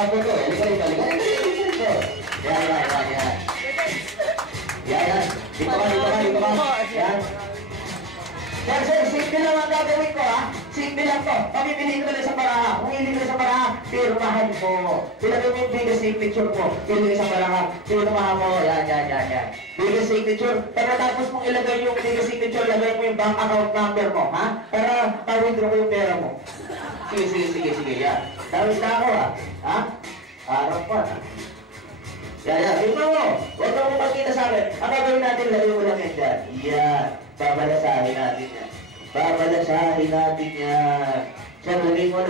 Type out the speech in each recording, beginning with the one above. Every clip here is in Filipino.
Bago to eh. Halika. Yan. Dito ka. Yan. Sir, simple lang ang gagawin ko, ha? Simple lang to. Pamipiliin ko na sa paraha. Kung hindi ko sa paraha, pirmahan mo. Pinagawin mo yung biggest signature mo. Pili sa paraha. Pirmahan mo. Yan. Biggest signature. Pagkatapos mong ilagay yung biggest signature, lagay mo yung bank account number mo, ha? Para ma-withdraw ko yung pera mo. Sige. Yan. Dawis na ako, ha? Harap pa, ha? Yan. Ito mo. Huwag ka mo magkita sa akin. Ang gagawin natin, lagay mo lang yan dyan. Yan. Babalasahin natin yan. Sir, lagay mo.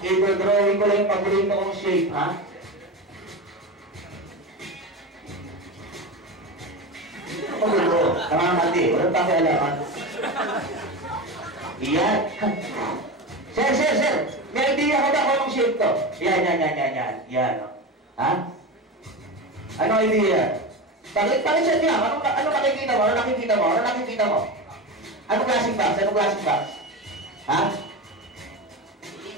I-drawing ko lang yung paborito kong shape, ha? Namamati. Walang pakialaman. Yan. Sir. May idea ko ba kung anong shape to? Yan. Ha? Ano idea? Bakit siya niya? Ano nakikita mo? Anong klaseng box? Ha?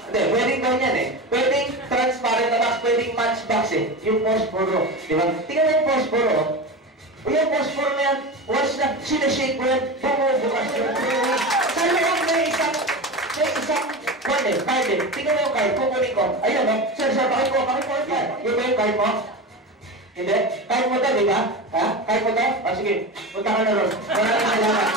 Hindi, pwedeng ganyan eh. Pwedeng transparent na box, pwedeng matchbox eh. Yung posporo. Diba? Tingnan mo yung posporo. O yung posporo na yan, once na sinashake mo yan, bumubukas yung fluid. Sa loob may isang card eh. Tingnan mo yung card, kukunin ko. Ayun o. Sir, bakit ko yung card? Yung ba yung card mo? Hindi? Kahit mo to, di ba? Ha? Kahit mo to? O sige, punta ka na ron. Maraming salamat.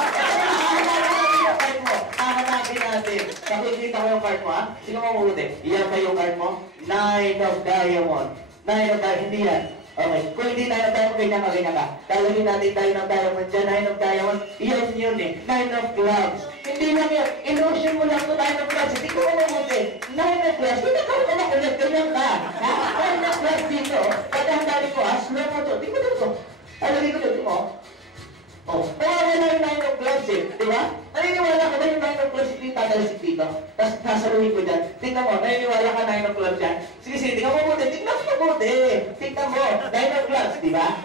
Kahit mo, hahanapin natin. Nakikita ko yung card mo, ha? Sino mo mabuti? Iyan ba yung card mo? 9 of Diamond. 9 of Diamond, hindi yan. Okay, kung hindi tayo ganyan ka. Talagin natin tayo ng Diamond dyan, 9 of Diamond. Iyan yun eh, 9 of Clubs. Hindi lang yan, illusion mo lang ito 9 of Clubs. Hindi ko mo mabuti. 9 of Clubs, hindi ka na ulit, ganyan ka. Ha? 9 of Clubs dito. Pagkahandali ko, slow mo to. Di ko dito. Alagin ko dito mo. Oh, wala yung 9 of Clubs eh. Di ba? Naniniwala ka ba yung 9 of Clubs hindi tatalisik dito? Tapos nasaluhin ko dyan. Tingnan mo, naniniwala ka 9 of Clubs dyan? Sige, tingnan mo mabuti. Tingnan mo, 9 of Clubs, di ba?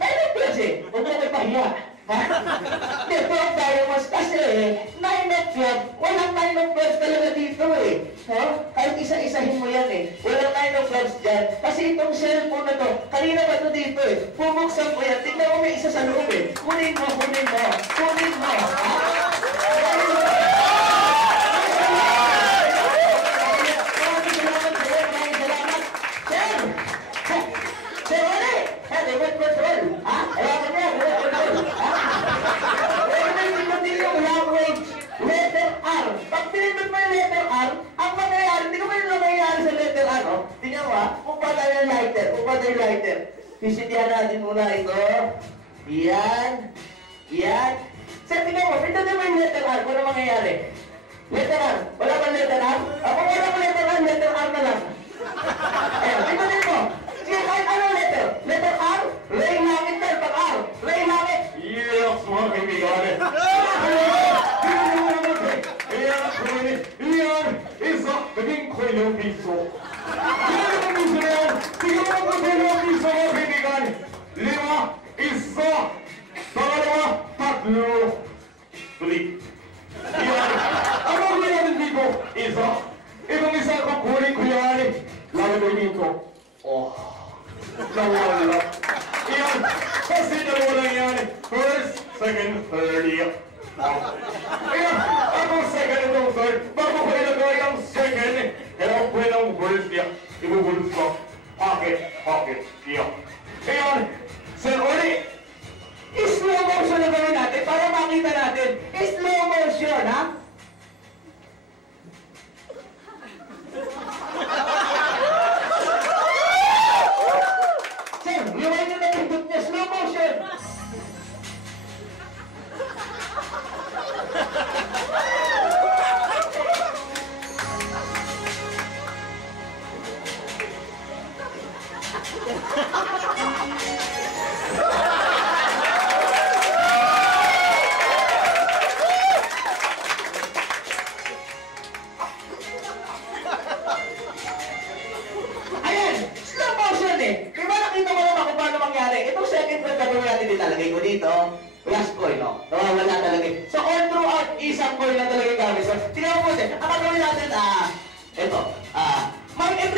9 of Clubs eh. Huwag mo may pahiya. Ha? Dito ang Diamonds kasi 9 of Clubs. Walang 9 of Clubs talaga dito eh. No? Kahit isa-isahin mo yan eh. Walang 9 of Clubs dyan. Kasi itong cellphone na to, kanina ba ito dito eh? Pumuksan ko yan. Tingnan mo may isa sa loob eh. Kunin mo. Pisindihan natin muna ito. Yan. Sir, tingnan mo, ito naman yung letter R. Ano mangyayari? Letter R. Wala bang letter R? Kung wala bang letter R na lang. Ayan, tingnan mo. Sige, kahit anong letter. Letter R, Ray Langit na. Pag R, Ray Langit. Yes, mga kaibigan. Iyan, isa, naging ko yung piso. Tingnan mo yung piso, mga kaibigan. 5, 1, pangalawa, 3. Tuloy. Iyan, ang mga natin dito, isa. Itong isa kukunin ko yan. Lalagay dito. Oh, nawala. Iyan, kasi nawala yan. First, second, third. Ayan, ako second itong third. Bago ko ilagay ang second, kaya ko ng words niya. Ibubulot ko. Pocket. Iyan. Ayan, Sir Oli. Slow motion na gawin natin para makita natin. Slow motion, ha? Sir, liwan nyo na yung niya. Slow motion. Ilalagay ko dito, last coin, no? Nawawala talaga. So, all throughout, isang coin lang talaga yung gamit. So, tingnan mo po, ang gagawin natin, ito, mag-entry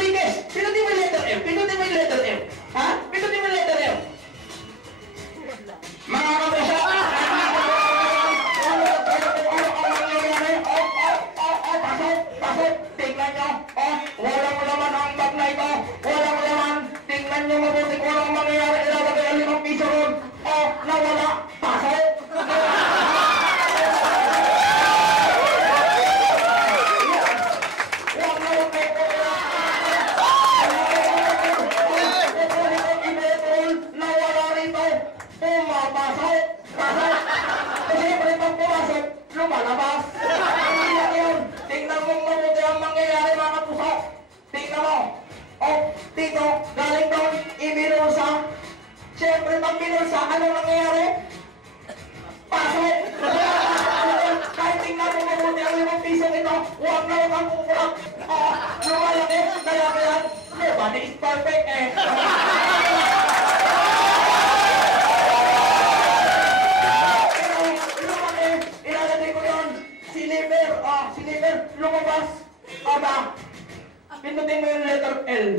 pinulsa, ano nangyayari? Pasok! Kahit tingnan mo mabuti ang 5 pisong ito, huwag na huwag ang kukulak. Lumalaki, kaya yan, nobody is perfect eh. Pero, lumaki, ilalagay ko yun. Si Liver, lumabas. Aba, pindutin mo yung letter L.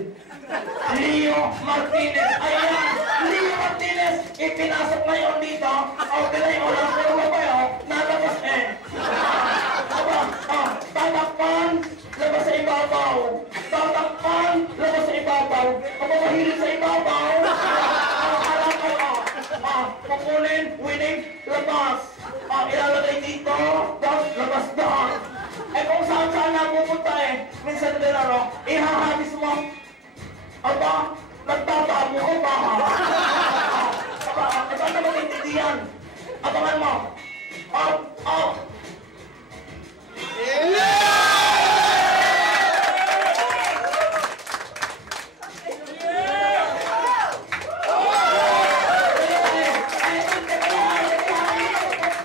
Leo Martinez. Ayan, Leo Martinez. Ipinasok na yun dito. Pinay mo lang. Pero ba yun? Nalabas eh. Aba, tatakpan. Labas sa ibabaw. Tatakpan. Labas sa ibabaw. Aba, mahilig sa ibabaw. Alam ko, kukunin, winning, labas. Ilalagay dito. Down, labas down. Eh kung saan napupunta eh. Minsan din ihahabis mo. Aba, nagtatago ko ba ha? Aba, ito na mag-intindihan. Abangan mo.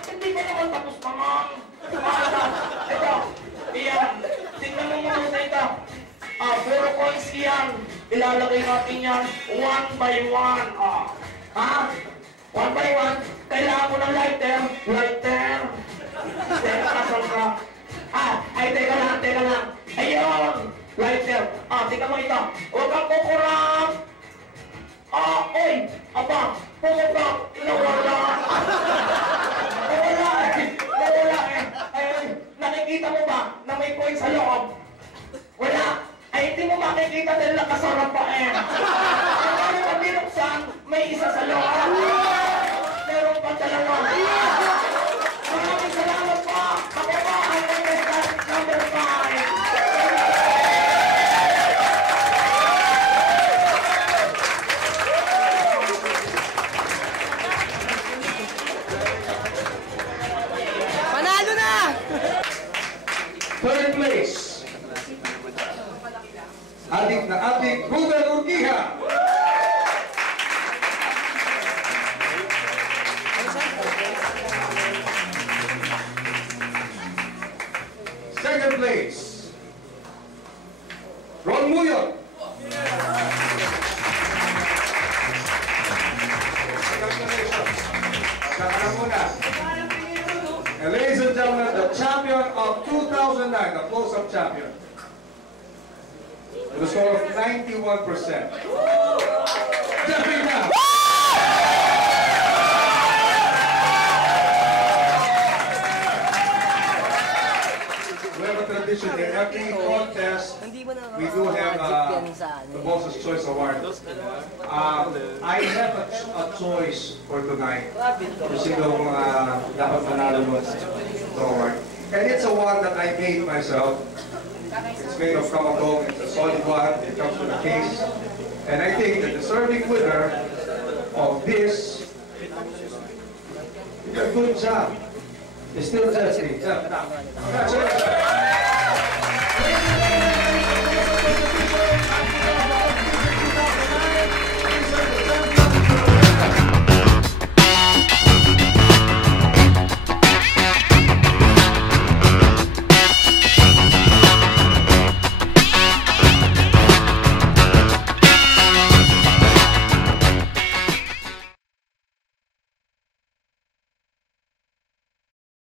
Hindi ko naman tapos naman. Ito, iyan. Tingnan mo muna ito. Puro coins yan. Ilalagay natin yan 1 by 1. Ha? 1 by 1. Kailangan ko ng lighter. Lighter. Teka, nasaan ka? Ay, teka lang. Ayun. Lighter. Tingnan mo ito. Huwag kang kukurang. Oy. Aba. Pumunta. Nawala. Nawala eh. Ay, nakikita mo ba na may coins sa loob? Wala. Ay, hindi mo makikita dahil nakasarap pa eh. Kung pag binuksan, may isa sa loob. Meron pa dalawa. Maraming salamat pa. Ako pa ang contestant number 5. Panalo na! Third place. Adik na adik Ruben Urquiza. Second place, Ron Muyon. Congratulations. And ladies and gentlemen, the champion of 2009, the close-up champion, with a score of 91%. Jeffrey Now. We have a tradition in every contest. We do have the Boss's Choice Award. I have a choice for tonight. Kung sinong dapat manalo mo sa award. And it's a one that I made myself. It's made of kamagong. It's a solid one. It comes with a case. And I think the deserving winner of this, you did a good job. It's still Jeffrey. Congratulations.